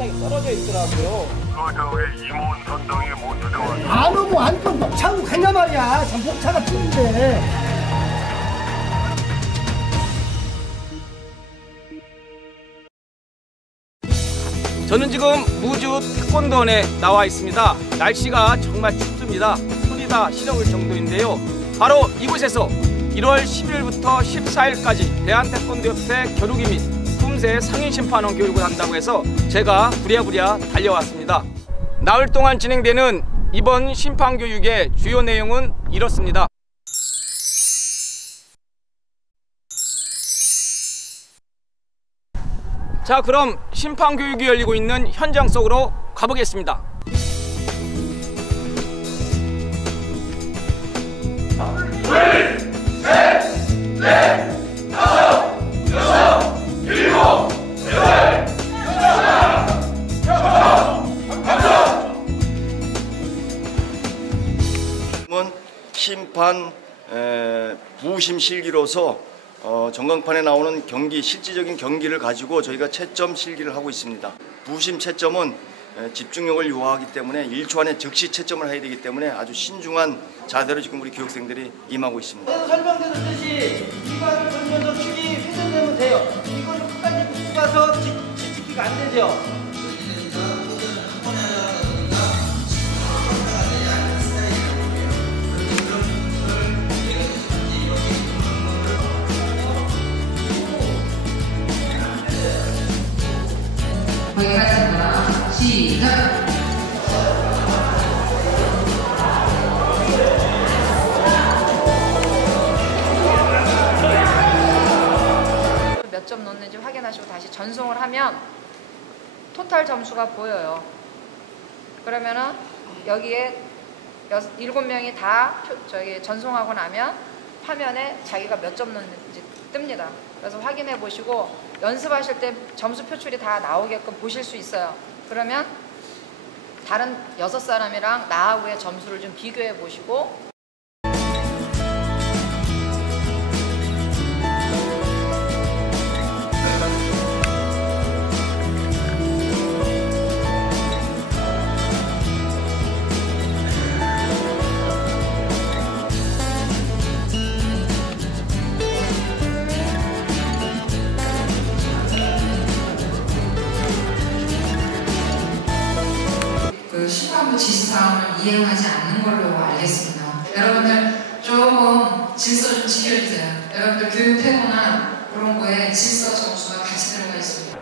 상당히 떨어져 있더라고요. 왜 임원 선동이 못 들어왔어? 안 오고 안고 목차고 가냐 말이야. 참 목차가 틀린데. 저는 지금 무주 태권도원에 나와 있습니다. 날씨가 정말 춥습니다. 손이 다 시려울 정도인데요. 바로 이곳에서 1월 10일부터 14일까지 대한태권도협회 겨루기 및 품새 상인심판원 교육을 한다고 해서 제가 부랴부랴 달려왔습니다. 나흘 동안 진행되는 이번 심판교육의 주요 내용은 이렇습니다. 자, 그럼 심판교육이 열리고 있는 현장 속으로 가보겠습니다. 둘, 셋, 넷, 다섯, 여섯, 일곱, 여덟, 심판 부심 실기로서 전광판에 나오는 경기 실질적인 경기를 가지고 저희가 채점 실기를 하고 있습니다. 부심 채점은 집중력을 요하기 때문에 1초 안에 즉시 채점을 해야 되기 때문에 아주 신중한 자세로 지금 우리 교육생들이 임하고 있습니다. 설명드렸듯이 이관을 돌면서 축이 회전되면 돼요. 이거를 끝까지 못 가서 지키기가 안 되죠. 하겠습니다. 시작! 몇 점 넣는지 확인하시고 다시 전송을 하면 토탈 점수가 보여요. 그러면은 여기에 7명이 다 전송하고 나면 화면에 자기가 몇 점 넣는지 뜹니다. 그래서 확인해 보시고 연습하실 때 점수 표출이 다 나오게끔 보실 수 있어요. 그러면 다른 6사람이랑 나하고의 점수를 좀 비교해 보시고 심판부 지시사항을 이행하지 않는 걸로 알겠습니다. 여러분들 조금 질서 좀 지켜주세요. 여러분들 교육태도나 그런 거에 질서 점수가 같이 들어가 있습니다.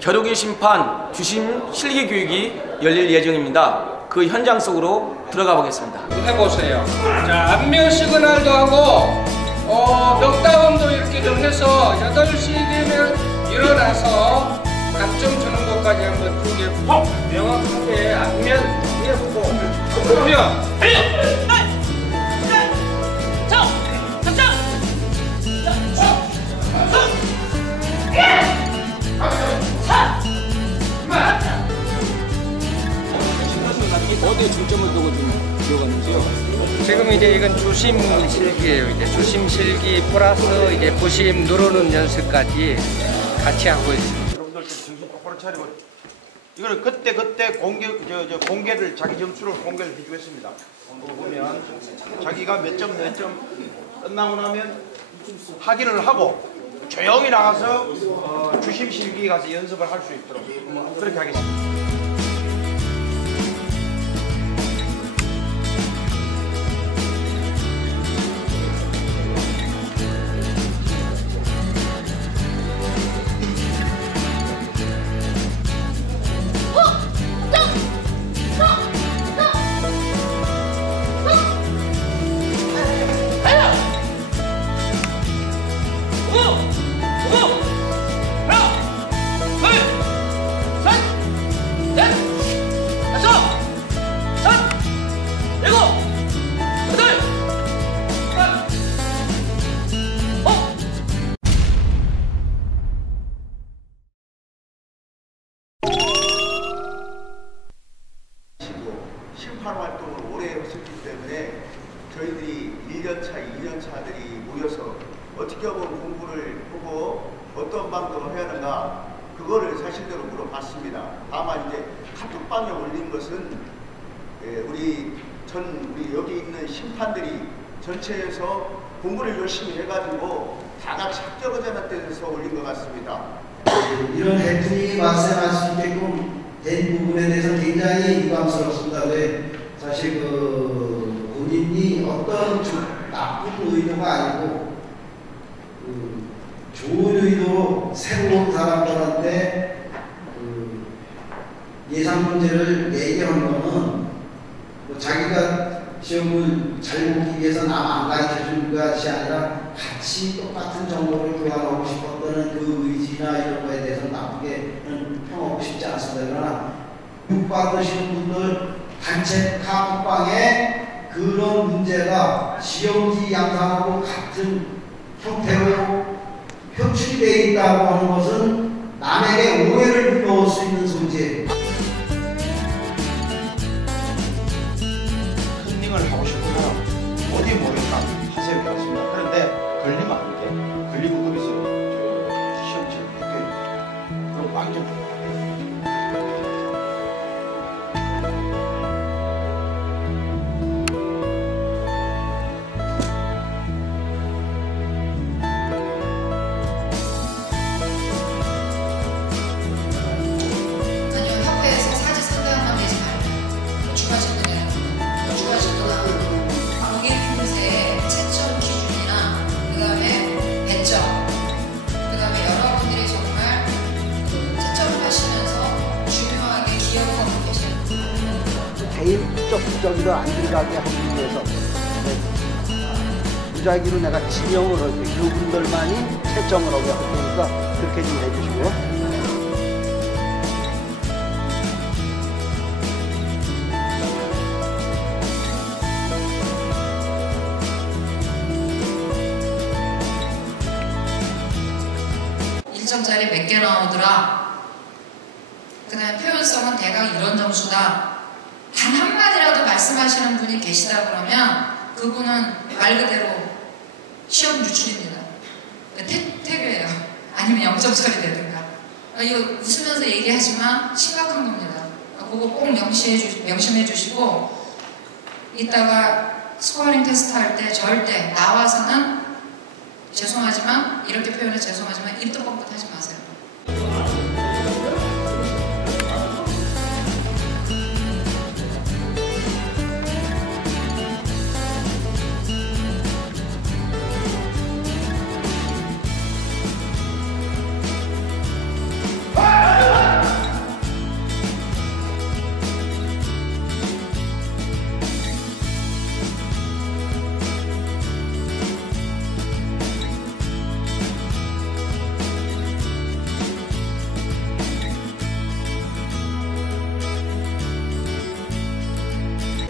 겨루기 심판 주심 실기 교육이 열릴 예정입니다. 그 현장 속으로 들어가 보겠습니다. 해보세요. 자, 안면 시그널도 하고 넉다운도 이렇게 좀 해서 8시 되면 일어나서 감점 주는 것까지 한번 두개 명확하게 안면 해보고 보면 어디에 중점을 두고 좀 들어가는지요? 지금 이제 이건 주심 실기예요. 이제 주심 실기 플러스 이제 부심 누르는 연습까지 같이 하고 있습니다. 여러분들 정신 똑바로 차리고 이거는 그때 공개를 자기 점수를 공개를 해주겠습니다. 보면 자기가 몇 점 끝나고 나면 확인을 하고 조용히 나가서 주심 실기 가서 연습을 할 수 있도록 그렇게 하겠습니다. 넷, 긍정적으로 봤습니다. 다만 이제 카톡방에 올린 것은 우리 여기 있는 심판들이 전체에서 공부를 열심히 해가지고 다 같이 합격하자는 뜻에서 올린 것 같습니다. 이런 해프닝이 발생할 수 있게끔 된 부분에 대해서 굉장히 유감스럽습니다. 왜 사실 본인이 어떤 나쁜 의도가 아니고 좋은 의도로 새로운 사람들한테 예상 문제를 내게 한 거는 자기가 시험을 잘 보기 위해서 남 안 가르쳐 준 것이 아니라 같이 똑같은 정보를 교환하고 싶었다는 그 의지나 이런 거에 대해서 나쁘게는 평하고 싶지 않습니다. 그러나 받으시는 분들 단체 카톡방에 그런 문제가 시험지 양상하고 같은 형태로 표출이 되어 있다고 하는 것은 남에게 오해를 불러올 수 있는 소지예요. 컨닝을 하고 싶은 사람 어디 모를까 하세요. 그렇습니다. 그런데 걸리면 안 돼. 걸리면 거기서 시험 치를 뺏겨요. 그럼 완전 개인적 부정도 안 들어가게 하기 위해서 무작위로 내가 지명을 할 때 그분들만이 채점을 하게 할 테니까 그렇게 좀 해주시고요. 점짜리 몇 개 나오더라. 그 다음에 표현성은 대강 이런 점수다. 단 한마디라도 말씀하시는 분이 계시다 그러면 그분은 말 그대로 시험 유출입니다. 태교예요. 아니면 0점 처리되든가. 이거 웃으면서 얘기하지만 심각한 겁니다. 그거 꼭 명심해 주시고 이따가 스코어링 테스트 할 때 절대 나와서는 죄송하지만 이렇게 표현해 죄송하지만 입도 뻥끗하지 마세요.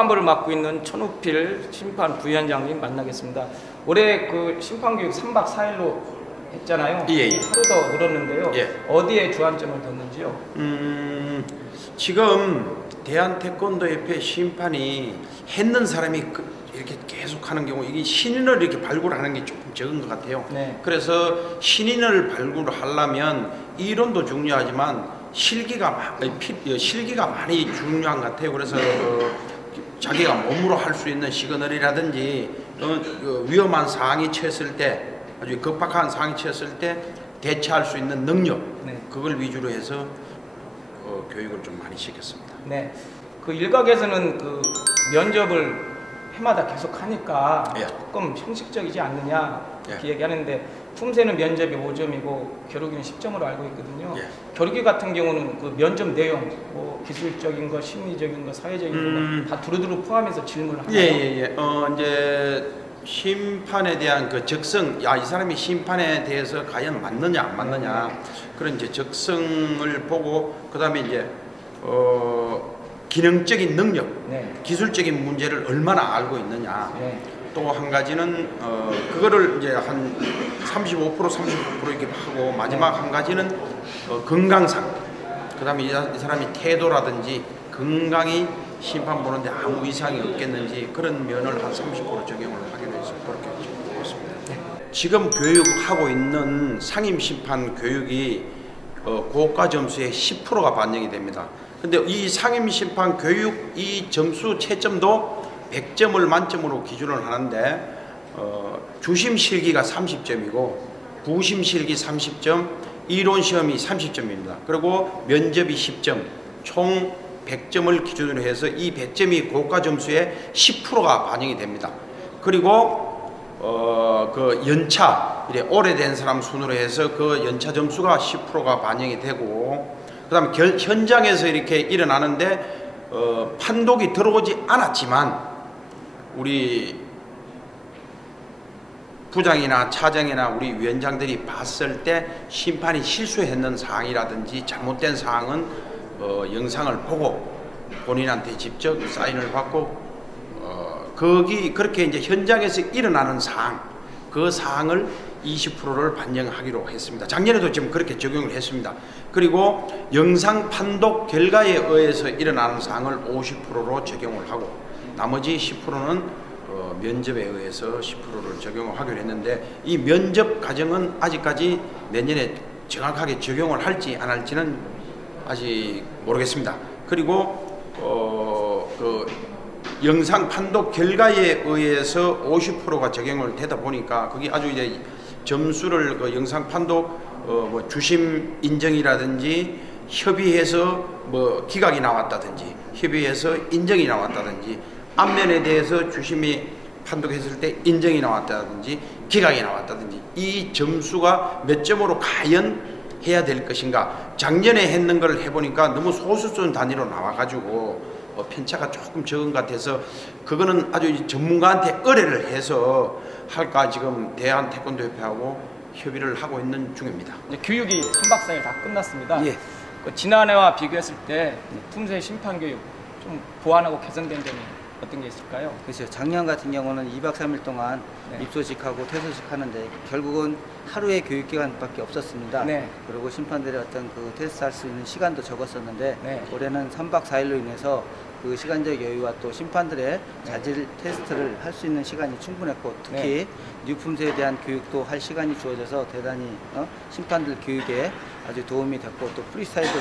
심판부를 맡고 있는 천우필 심판 부위원장님 만나겠습니다. 올해 그 심판교육 3박 4일로 했잖아요. 예. 하루 더 늘었는데요. 예. 어디에 주안점을 뒀는지요? 지금 대한태권도협회 심판이 했는 사람이 이렇게 계속 하는 경우 이게 신인을 이렇게 발굴하는 게 조금 적은 것 같아요. 네. 그래서 신인을 발굴하려면 이론도 중요하지만 실기가 많이 중요한 것 같아요. 그래서 자기가 몸으로 할 수 있는 시그널이라든지 위험한 상황이 처했을 때 아주 급박한 상황이 처했을 때 대처할 수 있는 능력 그걸 위주로 해서 교육을 좀 많이 시켰습니다. 네, 그 일각에서는 그 면접을 해마다 계속 하니까 조금 형식적이지 않느냐 이렇게 얘기하는데 품새는 면접이 5점이고 겨루기는 10점으로 알고 있거든요. 겨루기 같은 경우는 그 면접 내용, 뭐 기술적인 거, 심리적인 거, 사회적인 거 다 두루두루 포함해서 질문을 하나요? 이제 심판에 대한 그 적성, 이 사람이 심판에 대해서 과연 맞느냐 안 맞느냐 그런 이제 적성을 보고 그다음에 이제 기능적인 능력, 기술적인 문제를 얼마나 알고 있느냐. 또 한 가지는 그거를 이제 한 35% 39% 이렇게 하고 마지막 한 가지는 건강상. 그다음에 이 사람이 태도라든지 건강이 심판 보는데 아무 이상이 없겠는지 그런 면을 한 30% 적용을 하기로 해서 그렇게 보고 있습니다. 지금 교육하고 있는 상임 심판 교육이 고가 점수의 10%가 반영이 됩니다. 근데 이 상임심판 교육 이 점수 채점도 100점을 만점으로 기준을 하는데 주심 실기가 30점이고 부심 실기 30점, 이론 시험이 30점입니다. 그리고 면접이 10점, 총 100점을 기준으로 해서 이 100점이 고가 점수의 10%가 반영이 됩니다. 그리고 그 연차, 이래 오래된 사람 순으로 해서 그 연차 점수가 10%가 반영이 되고, 그 다음에 현장에서 이렇게 일어나는데 판독이 들어오지 않았지만 우리 부장이나 차장이나 우리 위원장들이 봤을 때 심판이 실수했는 사항이라든지 잘못된 사항은 영상을 보고 본인한테 직접 사인을 받고 그렇게 이제 현장에서 일어나는 사항, 그 사항을 20%를 반영하기로 했습니다. 작년에도 지금 그렇게 적용을 했습니다. 그리고 영상 판독 결과에 의해서 일어나는 사항을 50%로 적용을 하고 나머지 10%는 면접에 의해서 10%를 적용을 하기로 했는데, 이 면접 과정은 아직까지 내년에 정확하게 적용을 할지 안 할지는 아직 모르겠습니다. 그리고 그 영상 판독 결과에 의해서 50%가 적용을 되다 보니까 그게 아주 이제 점수를 그 영상 판독 뭐 주심 인정이라든지 협의해서 뭐 기각이 나왔다든지 협의해서 인정이 나왔다든지 앞면에 대해서 주심이 판독했을 때 인정이 나왔다든지 기각이 나왔다든지 이 점수가 몇 점으로 과연 해야 될 것인가. 작년에 했는 걸 해보니까 너무 소수점 단위로 나와가지고 편차가 조금 적은 것 같아서 그거는 아주 전문가한테 의뢰를 해서 할까 지금 대한태권도협회하고 협의를 하고 있는 중입니다. 교육이 3박 4일 다 끝났습니다. 예. 지난해와 비교했을 때 품새 심판 교육 좀 보완하고 개선된 점이 어떤 게 있을까요? 그렇죠. 작년 같은 경우는 2박 3일 동안 네. 입소식하고 퇴소식 하는데 결국은 하루의 교육 기간밖에 없었습니다. 네. 그리고 심판들의 어떤 그 테스트 할 수 있는 시간도 적었었는데 네. 올해는 3박 4일로 인해서 그 시간적 여유와 또 심판들의 자질 테스트를 할 수 있는 시간이 충분했고 특히 뉴품새에 대한 교육도 할 시간이 주어져서 대단히 심판들 교육에 아주 도움이 됐고 또 프리스타일도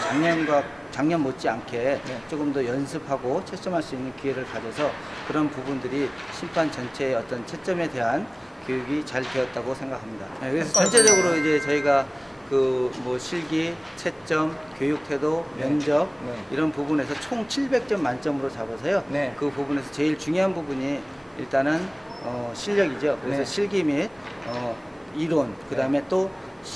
작년 못지않게 조금 더 연습하고 채점할 수 있는 기회를 가져서 그런 부분들이 심판 전체의 어떤 채점에 대한 교육이 잘 되었다고 생각합니다. 네, 그래서 전체적으로 이제 저희가 그 뭐 실기, 채점, 교육 태도, 면접 이런 부분에서 총 700점 만점으로 잡아서요. 네. 그 부분에서 제일 중요한 부분이 일단은 실력이죠. 그래서 실기 및 이론, 그 다음에 또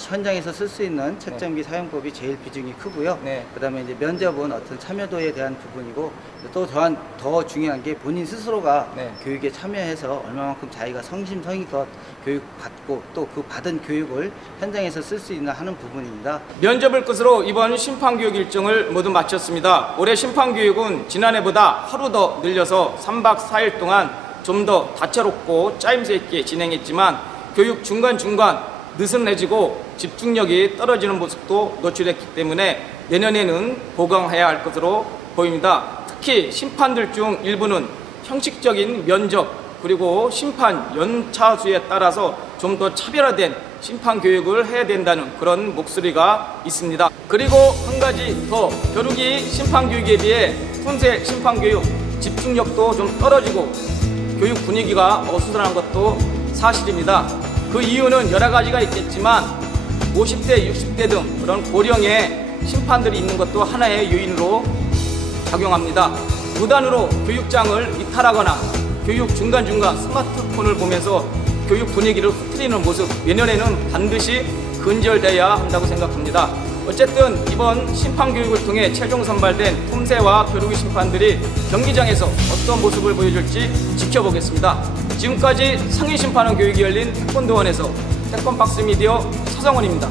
현장에서 쓸 수 있는 채점기 사용법이 제일 비중이 크고요. 그 다음에 이제 면접은 어떤 참여도에 대한 부분이고 또 또한 더 중요한 게 본인 스스로가 교육에 참여해서 얼마만큼 자기가 성심성의껏 교육받고 또 그 받은 교육을 현장에서 쓸 수 있나 하는 부분입니다. 면접을 끝으로 이번 심판교육 일정을 모두 마쳤습니다. 올해 심판교육은 지난해보다 하루 더 늘려서 3박 4일 동안 좀 더 다채롭고 짜임새 있게 진행했지만 교육 중간중간 느슨해지고 집중력이 떨어지는 모습도 노출했기 때문에 내년에는 보강해야 할 것으로 보입니다. 특히 심판들 중 일부는 형식적인 면접 그리고 심판 연차수에 따라서 좀 더 차별화된 심판 교육을 해야 된다는 그런 목소리가 있습니다. 그리고 한 가지 더, 겨루기 심판 교육에 비해 품새 심판 교육 집중력도 좀 떨어지고 교육 분위기가 어수선한 것도 사실입니다. 그 이유는 여러 가지가 있겠지만 50대, 60대 등 그런 고령의 심판들이 있는 것도 하나의 요인으로 작용합니다. 무단으로 교육장을 이탈하거나 교육 중간중간 스마트폰을 보면서 교육 분위기를 흐트리는 모습, 내년에는 반드시 근절돼야 한다고 생각합니다. 어쨌든 이번 심판교육을 통해 최종 선발된 품새와 겨루기 심판들이 경기장에서 어떤 모습을 보여줄지 지켜보겠습니다. 지금까지 상위심판원 교육이 열린 태권도원에서 태권박스 미디어 서성원입니다.